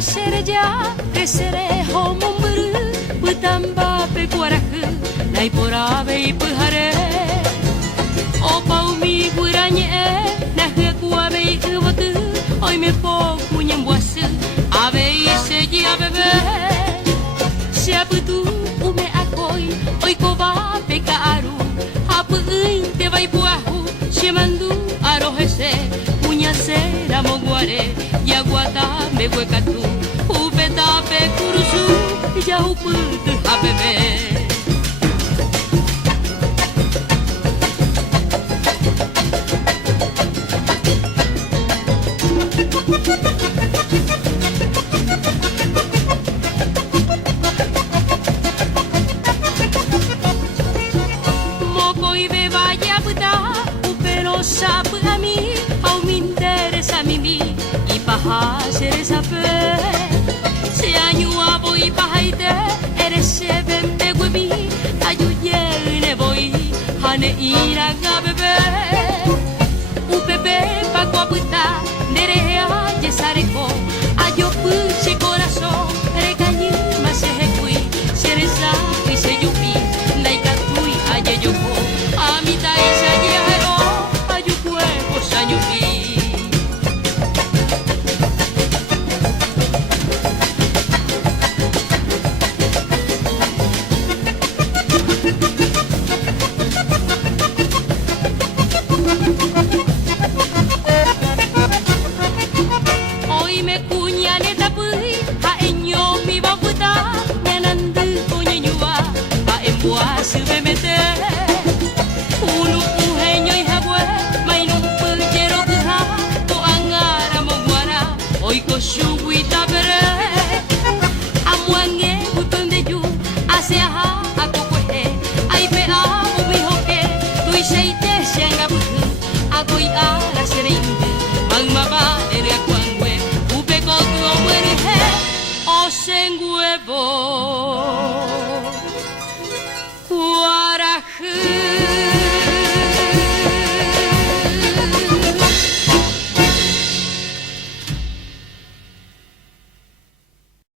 Serja resere homo muru Betamba pe kuaraku Nai porabe i pehare Opa umi guranye Nah kuabe i uwatu Oi me po kunyam buasa Abe i seji abebe Siapa tu ume akoi Oi kova pe ka aru Apa ui te vai puahu Shemandu arohese Punya sera moguare Yaguata me huecatu Upeta pe kurusu Jauh putu habebe Moko i be vaya puta Upero sapu a mí Au me interesa mimi I paha sere sape Se anyu abo i pahaite Ere se bembe guemi Ayu yene boi Hane iraga bebe Upebe paco aputa Nerea yesareko Ayo puche corazón Regañi mase hekui Seresa y se yupi Naikatui aye yoko Amita isa yehero Ayu cuerpo sanyupi Oi me kunya ne tapui ha enyo mi babuta nanandu kunya nyua ha embua sube mete ulu uhenyo i habwe mai no pujero kuha to angara mogwara oi ko shugui tabere amwange butonde ju ase ha akokwe ai pe a ubi hoke tui seite senga butu agoi ala serinde mangmaba ere akwangwe upe kotu omwere he osenguevo